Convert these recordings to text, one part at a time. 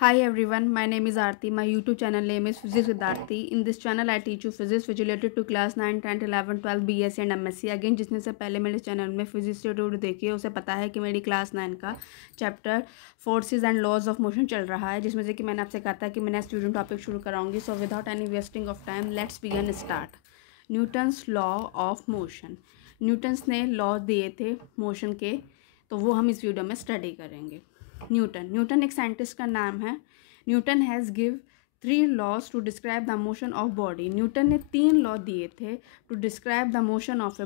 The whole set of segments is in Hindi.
Hi everyone, my name is Aarti. My YouTube channel name is Physics with Aarti. In this channel I teach you physics which related to class 9, 10, 11, 12, BSc and MSc. Again जिसने से पहले मेरे चैनल में फिजिक्स ट्यूटोरियल देखी है उसे पता है कि मेरी क्लास 9 का chapter forces and laws of motion चल रहा है, जिसमें से कि मैंने आपसे कहा था कि मैं स्टूडेंट टॉपिक शुरू कराऊंगी. So without any wasting of time let's begin start. Newton's law of motion. Newton's ने लॉ दिए थे मोशन के, तो वो हम इस वीडियो में स्टडी करेंगे. न्यूटन एक साइंटिस्ट का नाम है. Newton has give 3 laws to describe the motion of body. Newton ने 3 लॉ दिए थे to describe the motion of a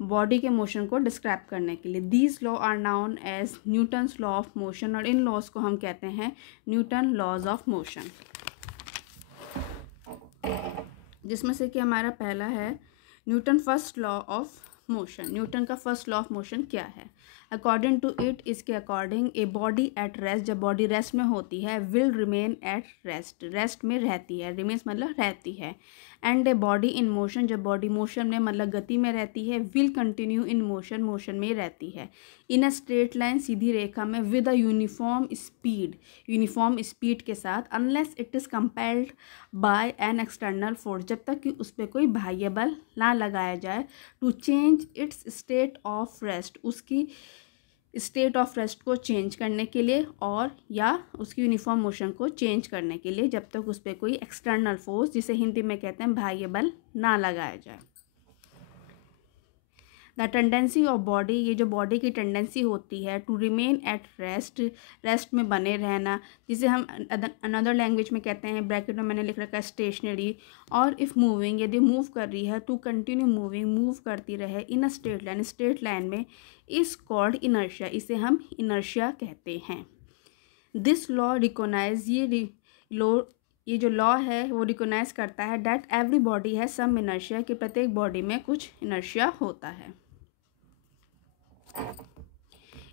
body के मोशन को डिस्क्राइब करने के लिए. These law are known as Newton's law of motion, और इन लॉज को हम कहते हैं न्यूटन लॉज ऑफ मोशन. जिसमें से कि हमारा पहला है Newton first law of motion. Newton का फर्स्ट लॉ ऑफ मोशन क्या है? अकॉर्डिंग टू इट, इसके according a body at rest, जब बॉडी रेस्ट में होती है, will remain at rest, rest में रहती है, रिमेन्स मतलब रहती है. And a body in motion, जब बॉडी मोशन में मतलब गति में रहती है, will continue in motion, motion में रहती है. इन अ स्ट्रेट लाइन, सीधी रेखा में, with a uniform speed, uniform speed के साथ, unless it is compelled bye an external force, जब तक कि उस पर कोई बाह्य बल ना लगाया जाए, to change its state of rest, उसकी स्टेट ऑफ रेस्ट को चेंज करने के लिए, और या उसकी यूनिफॉर्म मोशन को चेंज करने के लिए, जब तक उस पर कोई एक्सटर्नल फोर्स, जिसे हिंदी में कहते हैं बाह्य बल, ना लगाया जाए. द टेंडेंसी ऑफ बॉडी, ये जो बॉडी की टेंडेंसी होती है to remain at rest, rest में बने रहना, जिसे हम अनदर लैंग्वेज में कहते हैं, ब्रैकेट में मैंने लिख रखा है स्टेशनरी. और इफ़ मूविंग, यदि मूव कर रही है, टू कंटिन्यू मूविंग, मूव करती रहे, in a straight line, straight line में, इज कॉल्ड इनर्शिया, इसे हम इनर्शिया कहते हैं. दिस लॉ रिकोनाइज, ये जो लॉ है वो रिकोनाइज करता है डैट एवरी बॉडी है सम इनर्शिया, कि प्रत्येक बॉडी में कुछ इनर्शिया होता है.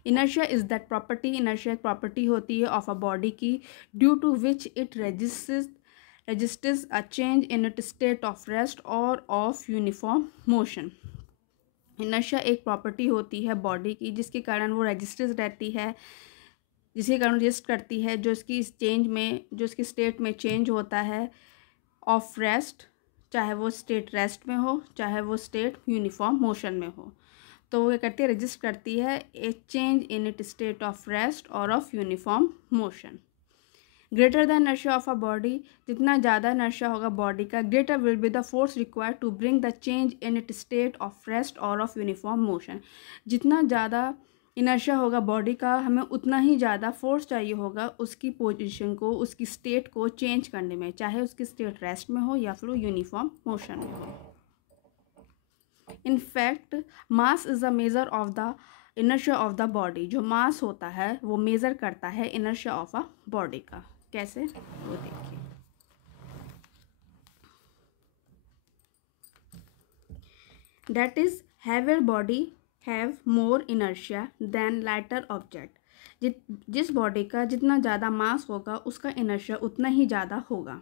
Inertia is that property, inertia एक प्रॉपर्टी होती है ऑफ अ बॉडी की, due to which it registers a change in it state of rest और ऑफ यूनिफॉर्म मोशन. इनर्शिया एक प्रॉपर्टी होती है बॉडी की, जिसके कारण वो रजिस्टर्स रहती है, जिसके कारण रजिस्ट करती है, जो इसकी चेंज में, जो इसकी स्टेट में चेंज होता है ऑफ रेस्ट, चाहे वो स्टेट रेस्ट में हो, चाहे वो स्टेट यूनिफॉर्म मोशन में हो. तो वो क्या करती है, रजिस्ट करती है a change in it state of rest और of uniform motion. Greater the inertia of a body, जितना ज़्यादा इनर्शिया होगा बॉडी का, greater will be the force required to bring the change in it state of rest और ऑफ यूनिफॉर्म मोशन. जितना ज़्यादा इनर्शिया होगा बॉडी का, हमें उतना ही ज़्यादा फोर्स चाहिए होगा उसकी पोजीशन को, उसकी स्टेट को चेंज करने में, चाहे उसकी स्टेट रेस्ट में हो या फिर वो यूनिफॉर्म मोशन में हो. In fact mass is a measure of the inertia of the body. जो मास होता है वो मेज़र करता है इनर्शिया ऑफ अ बॉडी का. कैसे, वो देखिए. That is heavier body have more inertia than lighter object. जिस बॉडी का जितना ज़्यादा मास होगा उसका इनर्शिया उतना ही ज़्यादा होगा.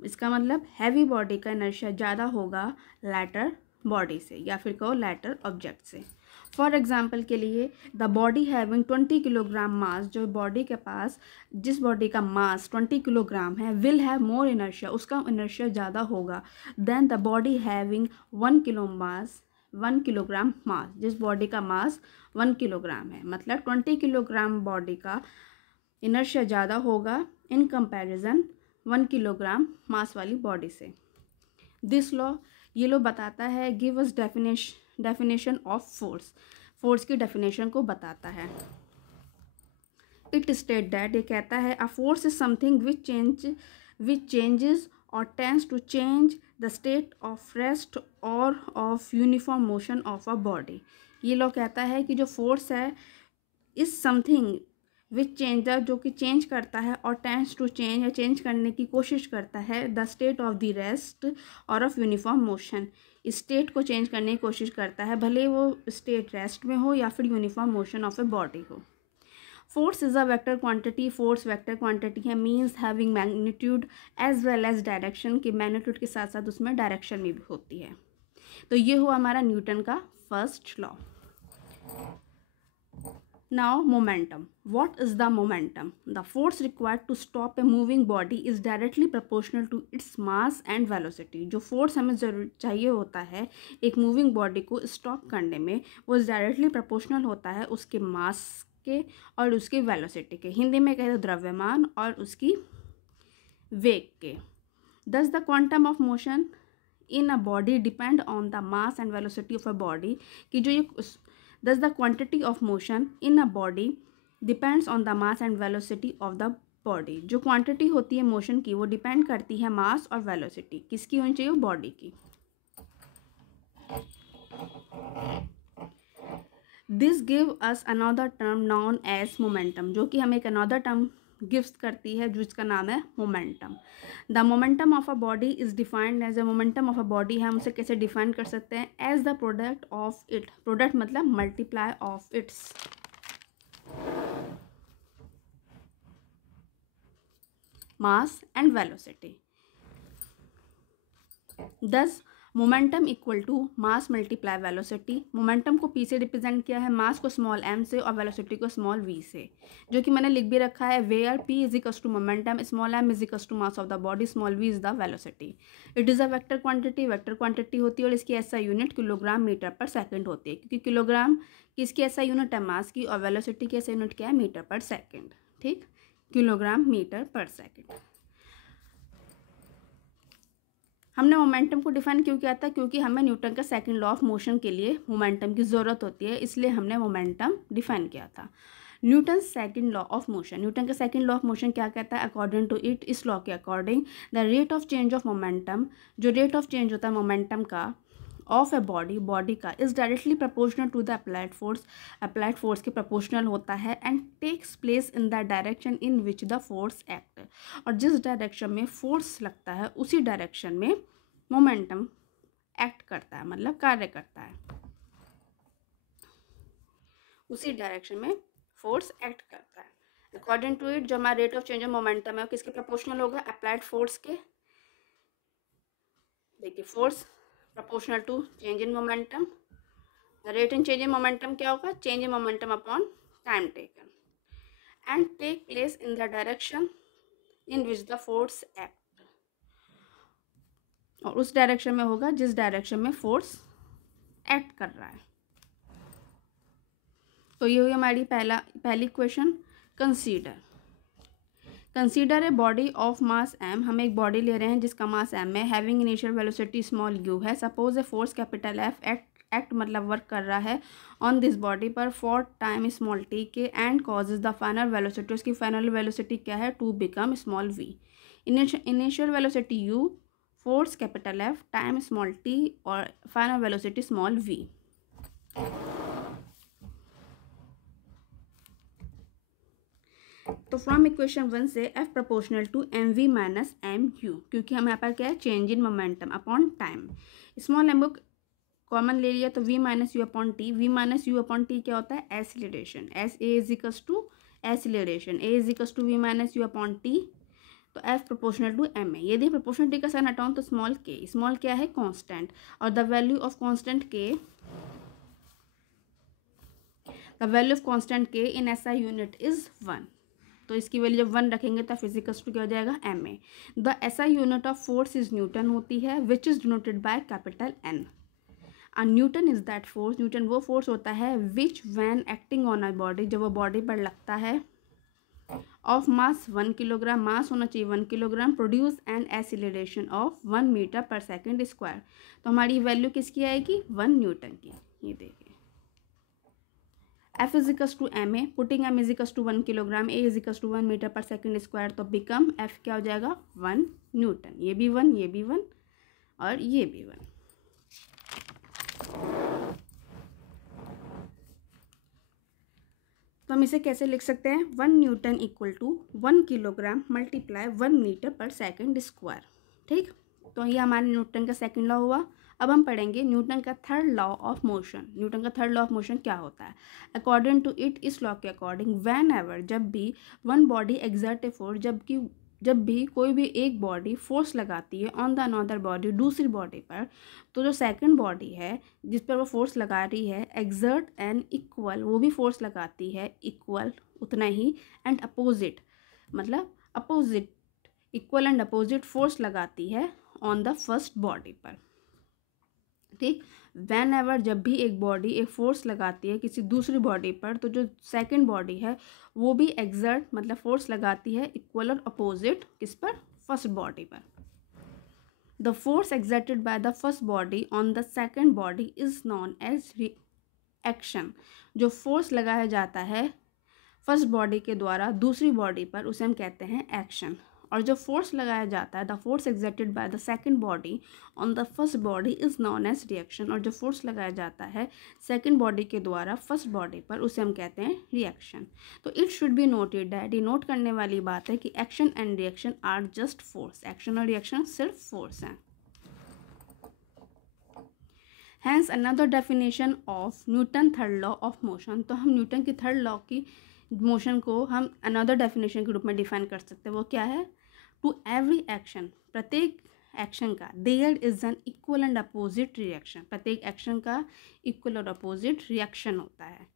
इसका मतलब हैवी बॉडी का इनर्शिया ज़्यादा होगा लाइटर बॉडी से, या फिर कहो लाइटर ऑब्जेक्ट से. फॉर एग्जाम्पल के लिए, the body having 20 kilogram mass, जो बॉडी के पास, जिस बॉडी का मास 20 किलोग्राम है, विल हैव मोर इनर्शिया, उसका इनर्शिया ज़्यादा होगा than the body having 1 kilogram mass, जिस बॉडी का मास 1 किलोग्राम है. मतलब 20 किलोग्राम बॉडी का इनर्शिया ज़्यादा होगा इन कंपैरिजन 1 किलोग्राम मास वाली बॉडी से. दिस लॉ, ये लॉ बताता है, give us definition of force, force की डेफिनेशन को बताता है. इट स्टेट दैट, ये कहता है, a force is something which changes or tends to change the state of rest और of uniform motion of a body. ये लॉ कहता है कि जो फोर्स है इज समथिंग विच चेंज, जो कि चेंज करता है, और टेंड्स टू चेंज, या चेंज करने की कोशिश करता है, the state of the rest और ऑफ यूनिफॉर्म मोशन, स्टेट को चेंज करने की कोशिश करता है, भले वो स्टेट रेस्ट में हो या फिर uniform motion of a body हो. Force is a vector quantity, force vector quantity है, means having magnitude as well as direction, कि मैग्नीट्यूड के साथ साथ उसमें डायरेक्शन भी होती है. तो ये हुआ हमारा न्यूटन का first law. Now momentum. What is the momentum? The force required to stop a moving body is directly proportional to its mass and velocity. जो force हमें जरूर चाहिए होता है एक moving body को stop करने में, वो डायरेक्टली proportional होता है उसके mass के और उसकी velocity के. हिंदी में कहते हैं द्रव्यमान और उसकी वेग के. Thus the quantum of motion in a body depend on the mass and velocity of a body. कि जो ये Thus the quantity of motion in a body depends on the mass and velocity of the body. जो क्वांटिटी होती है मोशन की वो डिपेंड करती है मास और वेलोसिटी. किसकी होनी चाहिए? बॉडी की. This give us another term known as momentum, जो कि हमें एक अनदर टर्म गिफ्ट करती है जिसका नाम है momentum. The momentum of a body is defined as a momentum of a body. हम उसे कैसे डिफाइन कर सकते हैं? As the product of it. Product मतलब multiply of its mass and velocity. Thus momentum equal to mass multiply velocity. Momentum को पी से रिप्रेजेंट किया है, मास को स्मॉल एम से और वेलोसिटी को स्मॉल वी से, जो कि मैंने लिख भी रखा है. Where P is equals to momentum, small M is equals to mass of the body, small V is the velocity. It is a vector quantity. Vector quantity होती है और इसकी ऐसा यूनिट किलोग्राम मीटर पर सेकेंड होती है, क्योंकि किलोग्राम किसकी ऐसा यूनिट है? मास की. और वेलोसिटी की ऐसा यूनिट क्या है? मीटर पर सेकेंड. ठीक, किलोग्राम मीटर पर सेकेंड. हमने मोमेंटम को डिफाइन क्यों किया था? क्योंकि हमें न्यूटन का सेकंड लॉ ऑफ मोशन के लिए मोमेंटम की ज़रूरत होती है, इसलिए हमने मोमेंटम डिफाइन किया था. Newton second law of motion. Newton का सेकंड लॉ ऑफ मोशन क्या कहता है? अकॉर्डिंग टू इट, इस लॉ के according, the rate of change of momentum, जो रेट ऑफ चेंज होता है मोमेंटम का ऑफ ए बॉडी का, is directly proportional to the applied force. Applied force के प्रपोर्शनल होता है and takes place in the direction in which the force act. और जिस डायरेक्शन में फोर्स लगता है उसी डायरेक्शन में मोमेंटम एक्ट करता है, मतलब कार्य करता है. उसी डायरेक्शन में फोर्स एक्ट करता है. अकॉर्डिंग टू इट, जो हमारा rate of change of momentum है वो किसके प्रपोर्शनल होगा? अप्लाइड फोर्स के. देखिए, force proportional to change in momentum. The rate in change in momentum क्या होगा? Change in momentum upon time taken and take place in the direction in which the force act. और उस डायरेक्शन में होगा जिस डायरेक्शन में फोर्स एक्ट कर रहा है. तो ये हुई हमारी पहली question. Consider a body of mass m. हम एक बॉडी ले रहे हैं जिसका मास m है, having initial velocity small u है. Suppose a force capital F act मतलब वर्क कर रहा है ऑन दिस बॉडी पर फॉर टाइम स्मॉल t के and causes the final velocity. उसकी फाइनल वेलोसिटी क्या है? To become small v. Initial velocity u, force capital F, time small t और फाइनल वेलोसिटी स्मॉल v. तो फ्रॉम इक्वेशन 1 से F proportional to M V minus M U, क्योंकि हम यहाँ पर क्या है? Change in momentum upon time. Small M को कॉमन ले लिया तो v minus U upon T. v minus U upon T क्या होता है? Acceleration. As A is equals to acceleration. A is equals to v minus U upon T. तो F प्रोपोर्शनल टू m है. यदि प्रोपोर्शनलिटी का साइन हटाऊँ तो स्मॉल k. स्मॉल क्या है? कॉन्स्टेंट. और the value of constant k, the value of constant k इन ऐसा यूनिट इज 1. तो इसकी वैल्यू जब 1 रखेंगे तो फिजिकल्स टू क्या हो जाएगा? M A. The SI unit of force is Newton होती है, which is denoted by capital N. And Newton is that force. Newton वो फोर्स होता है which when acting on a body, जब वो बॉडी पर लगता है, ऑफ मास 1 किलोग्राम, मास होना चाहिए 1 kilogram, produce an acceleration of 1 metre पर सेकेंड स्क्वायर. तो हमारी वैल्यू किसकी आएगी? 1 न्यूटन की. ये देखिए, F is equals to M A, putting m is equals to 1 kilogram, a is equals to 1 metre पर सेकेंड स्क्वायर. तो बिकम F क्या हो जाएगा? 1 न्यूटन. ये भी 1, ये भी 1 और ये भी 1. तो हम इसे कैसे लिख सकते हैं? 1 Newton equal to 1 kilogram multiply 1 metre पर सेकेंड स्क्वायर. ठीक, तो ये हमारे न्यूटन का सेकंड लॉ हुआ. अब हम पढ़ेंगे न्यूटन का third law of motion. Newton का थर्ड लॉ ऑफ मोशन क्या होता है? अकॉर्डिंग टू इट, इस लॉ के अकॉर्डिंग, व्हेन एवर, जब भी one body exert a force, जबकि जब भी कोई भी एक बॉडी फोर्स लगाती है ऑन द अनदर बॉडी, दूसरी बॉडी पर, तो जो सेकंड बॉडी है जिस पर वो फोर्स लगा रही है एक्सर्ट एन इक्वल, वो भी फोर्स लगाती है इक्वल उतना ही, एंड अपोजिट मतलब opposite, equal and opposite force लगाती है ऑन द फर्स्ट बॉडी पर। ठीक, वैन एवर जब भी एक बॉडी एक फोर्स लगाती है किसी दूसरी बॉडी पर, तो जो सेकंड बॉडी है वो भी एक्सर्ट मतलब फोर्स लगाती है इक्वल और अपोजिट किस पर, फर्स्ट बॉडी पर। The force exerted by the first body on the second body is known as reaction. जो फोर्स लगाया जाता है फर्स्ट बॉडी के द्वारा दूसरी बॉडी पर उसे हम कहते हैं एक्शन, और जो फोर्स लगाया जाता है the force exerted by the second body on the first body is known as reaction, और जो फोर्स लगाया जाता है सेकंड बॉडी के द्वारा फर्स्ट बॉडी पर उसे हम कहते हैं रिएक्शन। तो it should be noted that, ये नोट करने वाली बात है कि action and reaction are just force, action और रिएक्शन सिर्फ फोर्स हैं। Hence another definition of Newton third law of motion, तो हम न्यूटन की थर्ड लॉ की मोशन को हम अनदर डेफिनेशन के रूप में डिफाइन कर सकते हैं। वो क्या है, टू एवरी एक्शन, प्रत्येक एक्शन का there is an equal and opposite reaction, प्रत्येक एक्शन का इक्वल और अपोजिट रिएक्शन होता है।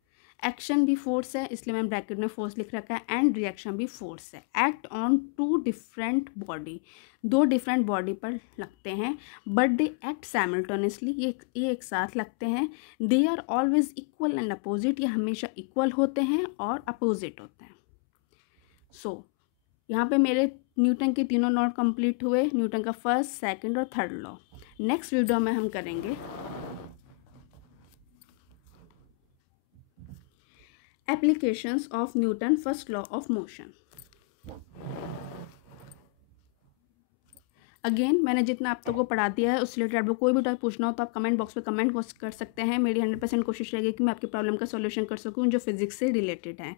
एक्शन भी फोर्स है, इसलिए मैंने ब्रैकेट में फोर्स लिख रखा है, एंड रिएक्शन भी फोर्स है। Act on two different body, दो डिफरेंट बॉडी पर लगते हैं, बट दे एक्ट साइमल्टेनियसली, ये एक साथ लगते हैं। They are always equal and opposite, ये हमेशा इक्वल होते हैं और अपोजिट होते हैं। सो यहाँ पे मेरे न्यूटन के तीनों लॉ कंप्लीट हुए, न्यूटन का फर्स्ट, सेकंड और थर्ड लॉ। नेक्स्ट वीडियो में हम करेंगे applications of Newton first law of motion. Again मैंने जितना आप लोगों को पढ़ा दिया है उस रिलेटेड आपको कोई भी टॉपिक पूछना हो तो आप कमेंट बॉक्स में कमेंट कर सकते हैं। मेरी 100% कोशिश रहेगी कि मैं आपकी प्रॉब्लम का सॉल्यूशन कर सकूं जो फिजिक्स से रिलेटेड है।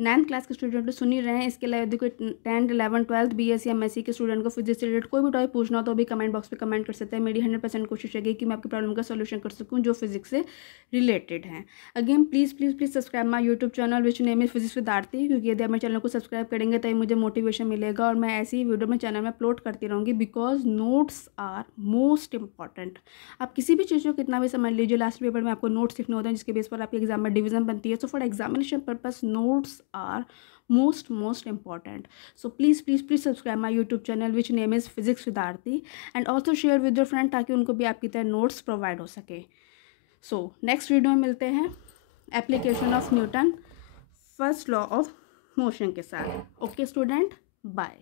9th क्लास के स्टूडेंट तो सुन ही रहे हैं, इसके अलावा यदि कोई 10th 11th 12th BSc MSc के स्टूडेंट को फिजिक्स से रिलेटेड कोई भी टॉपिक पूछना हो तो भी कमेंट बॉक्स में कमेंट कर सकते हैं। मेरी 100% कोशिश रहेगी कि मैं आपकी प्रॉब्लम का सॉल्यूशन कर सकूँ जो फिजिक्स से रिलेटेड है। Again please subscribe my YouTube channel which name is physics with Aarti, क्योंकि यदि आप मेरे चैनल को सब्सक्राइब करेंगे तभी मुझे मोटिवेशन मिलेगा और मैं ऐसी ही वीडियो में चैनल में अपलोड करती रहूँगी, because notes are most important. आप किसी भी चीज़ को कितना भी समझ लीजिए, लास्ट पेपर में आपको नोट्स लिखने होते हैं जिसके बेस पर आपके एग्जाम में डिवीजन बनती है। So for examination purpose notes are most important. So please subscribe my YouTube channel which name is Physics with Aarti, and also share with your friend ताकि उनको भी आपकी तरह नोट्स प्रोवाइड हो सके। सो नेक्स्ट वीडियो में मिलते हैं application of Newton first law of motion के साथ। Okay student, bye.